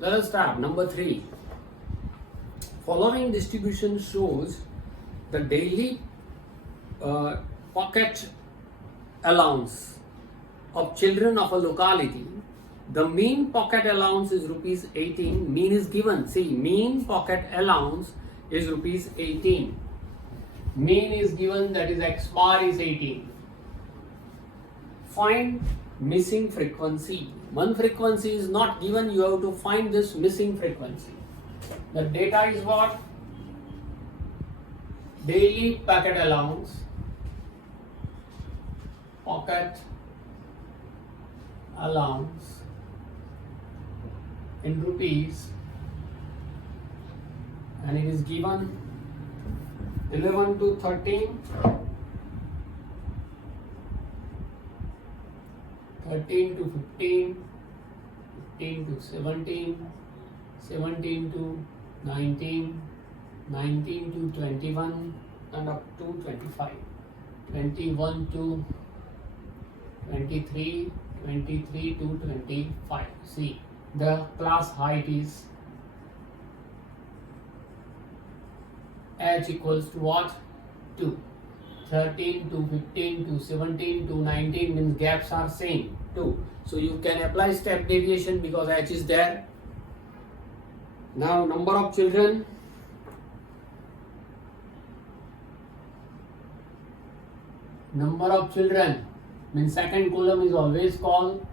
Let us start. Number 3. Following distribution shows the daily pocket allowance of children of a locality. The mean pocket allowance is rupees 18. Mean is given. See, mean pocket allowance is rupees 18. Mean is given, that is x bar is 18. Find missing frequency. One frequency is not given, you have to find this missing frequency. The data is what? Daily pocket allowance. Pocket allowance in rupees, and it is given 11 to 13, 13 to 15, 15 to 17, 17 to 19, 19 to 21, and up to 25, 21 to 23, 23 to 25. See, the class height is h equals to what? 2. 13 to 15 to 17 to 19 means gaps are same, 2. So you can apply step deviation because h is there. Now number of children. Number of children means second column is always called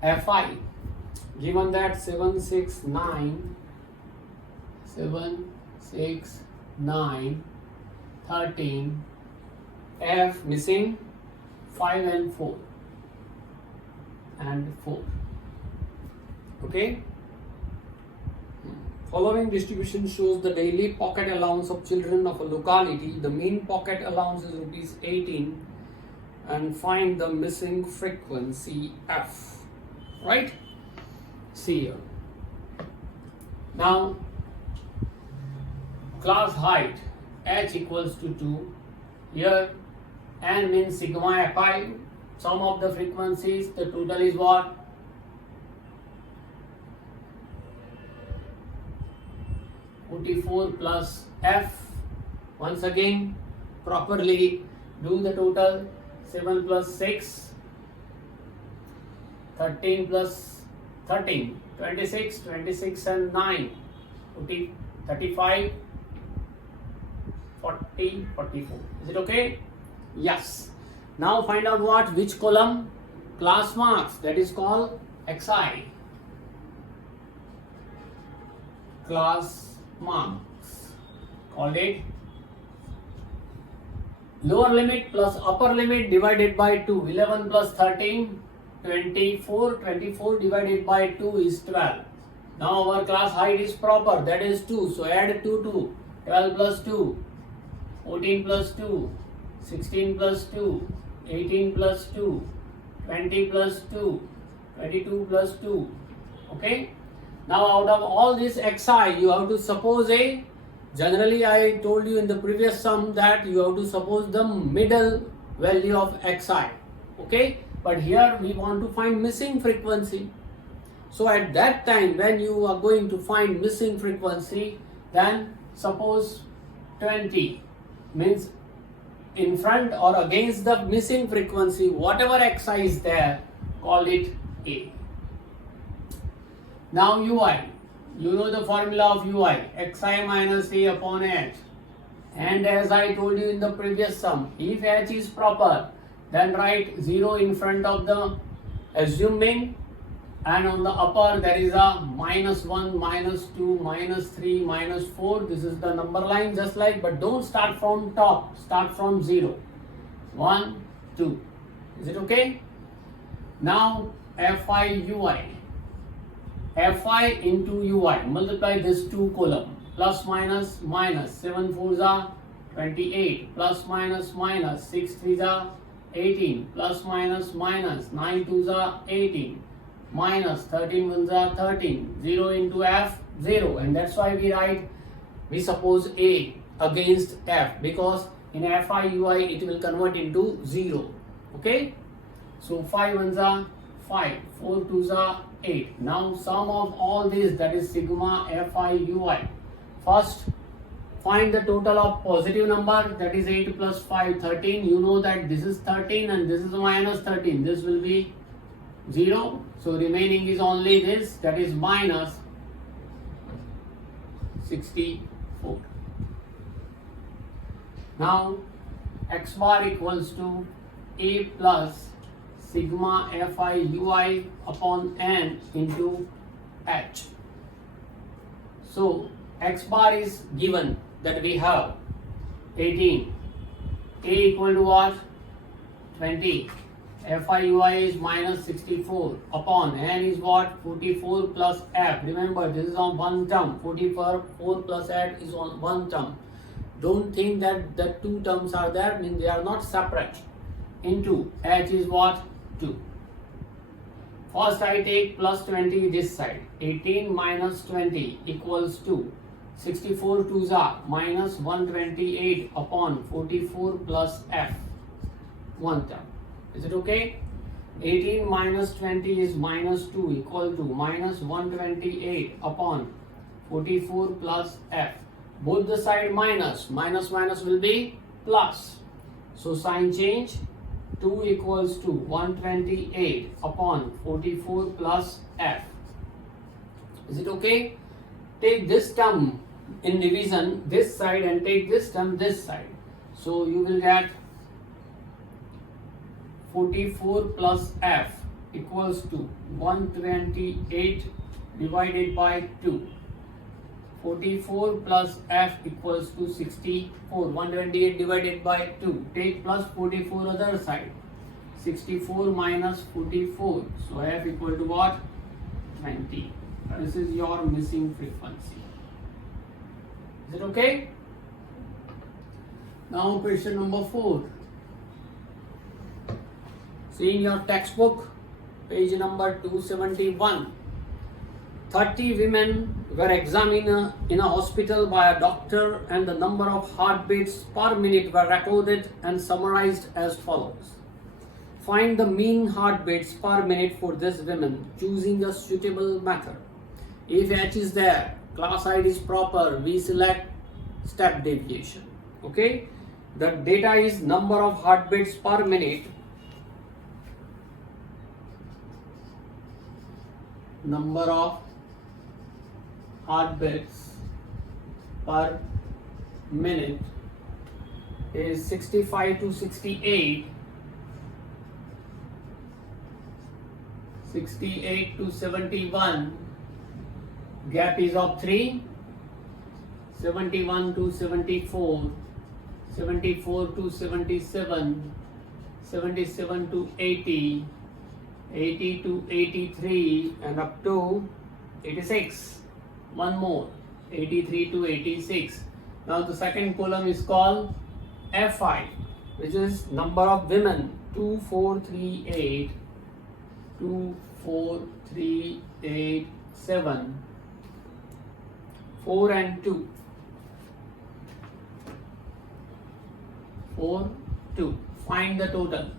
Fi. Given that 7, 6, 9, 7, 6, 9, 13, F missing 5 and 4 and 4. Okay. Following distribution shows the daily pocket allowance of children of a locality. The mean pocket allowance is rupees 18, and find the missing frequency F. Right? See here. Now, class height h equals to 2. Here n means sigma fi. Sum of the frequencies, the total is what? (44) plus f. Once again, properly do the total. 7 plus 6, 13 plus 13, 26, 26 and 9, 40, 35, 40, 44. Is it okay? Yes. Now find out what? Which column? Class marks. That is called xi. Class marks. Called it lower limit plus upper limit divided by 2. 11 plus 13, 24. 24 divided by 2 is 12. Now our class height is proper, that is 2. So add 2 to 12 plus 2, 14 plus 2, 16 plus 2, 18 plus 2, 20 plus 2, 22 plus 2. Okay. Now out of all this xi, you have to suppose a, generally I told you in the previous sum that you have to suppose the middle value of xi. Okay. But here we want to find missing frequency. So at that time when you are going to find missing frequency, then suppose 20 means in front or against the missing frequency, whatever xi is there, call it A. Now ui, you know the formula of ui, xi minus A upon h. And as I told you in the previous sum, if h is proper, then write 0 in front of the assuming, and on the upper there is a -1, -2, -3, -4. This is the number line just like, but don't start from top, start from 0. 1, 2. Is it okay? Now Fi ui. Fi into ui. Multiply this two column. Plus minus minus. 7 4s are 28. Plus minus minus. 6 3s are 18. Plus minus minus. 9 2s are 18. Minus 13 1s are 13. 0 into f, 0. And that's why we suppose A against f, because in Fi ui it will convert into 0. Okay. So 5 1s are 5. 4 2s are 8. Now sum of all these, that is sigma fi ui. First, find the total of positive number, that is 8 plus 5, 13. You know that this is 13 and this is minus 13. This will be 0. So remaining is only this, that is minus 64. Now x bar equals to a plus sigma fi ui upon n into h. So x bar is given, that we have 18, a equal to what? 20, fi ui is minus 64 upon n is what? 44 plus f. Remember, this is on one term. 44 plus f is on one term. Don't think that the two terms are there, means they are not separate. Into h is what? 2. First I take plus 20 this side. 18 minus 20 equals 2. 64 2s are minus 128 upon 44 plus f. One term. Is it okay? 18 minus 20 is minus 2 equal to minus 128 upon 44 plus f. Both the side minus. Minus will be plus. So sign change. 2 equals to 128 upon 44 plus f. Is it okay? Take this term in division this side and take this term this side. So you will get 44 plus f equals to 128 divided by 2. 44 plus f equals to 64. 128 divided by 2. Take plus 44 other side. 64 minus 44. So f equal to what? 20. This is your missing frequency. Is it okay? Now question number 4. See in your textbook, page number 271. 30 women were examined in a hospital by a doctor, and the number of heartbeats per minute were recorded and summarized as follows. Find the mean heartbeats per minute for this women, choosing a suitable method. If H is there, class ID is proper, we select step deviation. Okay? The data is number of heartbeats per minute. Number of heartbeats per minute is 65 to 68, 68 to 71, gap is of 3, 71 to 74, 74 to 77, 77 to 80, 80 to 83, and up to 86. One more, 83 to 86. Now the second column is called Fi, which is number of women. 2, 4, 3, 8, 2, 4, 3, 8, 7, 4 and 2, 4, 2. Find the total.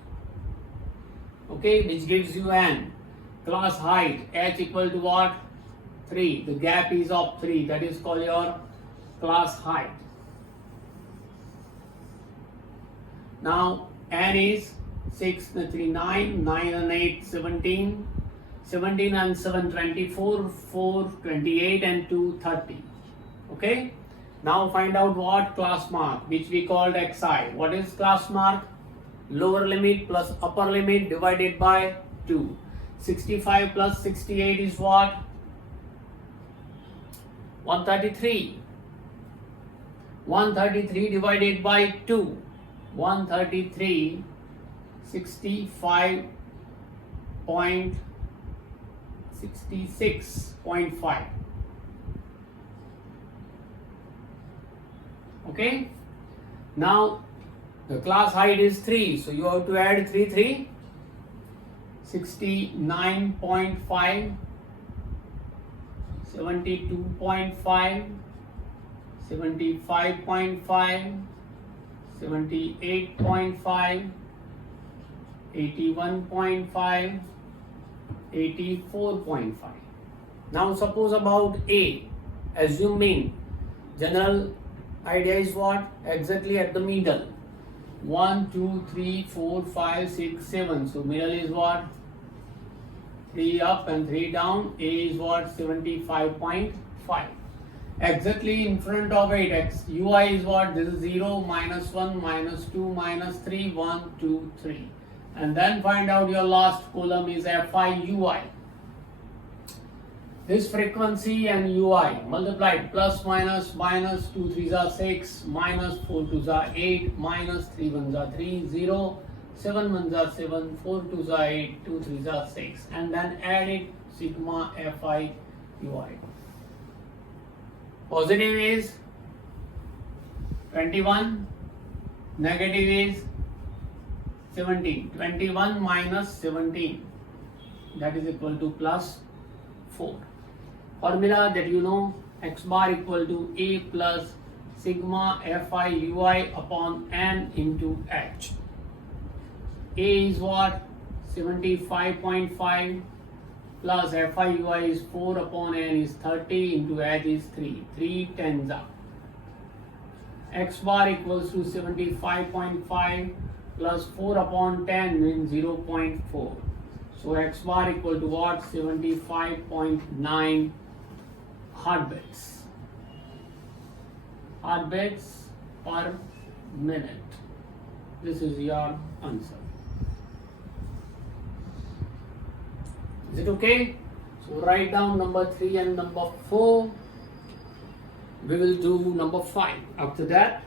Okay, which gives you an class height h equal to what? 3. The gap is of 3. That is called your class height. Now n is 6 and 3 9, 9 and 8 17, 17 and 7 24, 4 28 and 2 30. Okay. Now find out what class mark, which we called xi. What is class mark? Lower limit plus upper limit divided by 2. 65 plus 68 is what? 133. 133 divided by 2. 133, 65.66.5. Okay. Now the class height is 3, so you have to add 3. 69.5, 72.5, 75.5, 78.5, 81.5, 84.5. Now suppose about A, assuming general idea is what? Exactly at the middle. 1, 2, 3, 4, 5, 6, 7. So middle is what? 3 up and 3 down. A is what? 75.5. Exactly in front of it, UI is what? This is 0, minus 1, minus 2, minus 3, 1, 2, 3. And then find out your last column is Fi UI. This frequency and UI multiplied plus minus 2 3s are 6, minus 4 2s are 8, minus 3 1s are 3, 0, 7 1s are 7, 4 2s are 8, 2 3s are 6, and then add it sigma Fi UI. Positive is 21, negative is 17. 21 minus 17, that is equal to plus 4. Formula that you know, x bar equal to A plus sigma Fi UI upon n into h. A is what? 75.5 plus Fi UI is 4 upon n is 30 into h is 3. 3 tens up. X bar equals to 75.5 plus 4 upon 10 means 0.4. So x bar equal to what? 75.9 heartbeats. Heartbeats per minute. This is your answer. Is it okay? So write down number 3 and number 4. We will do number 5 after that.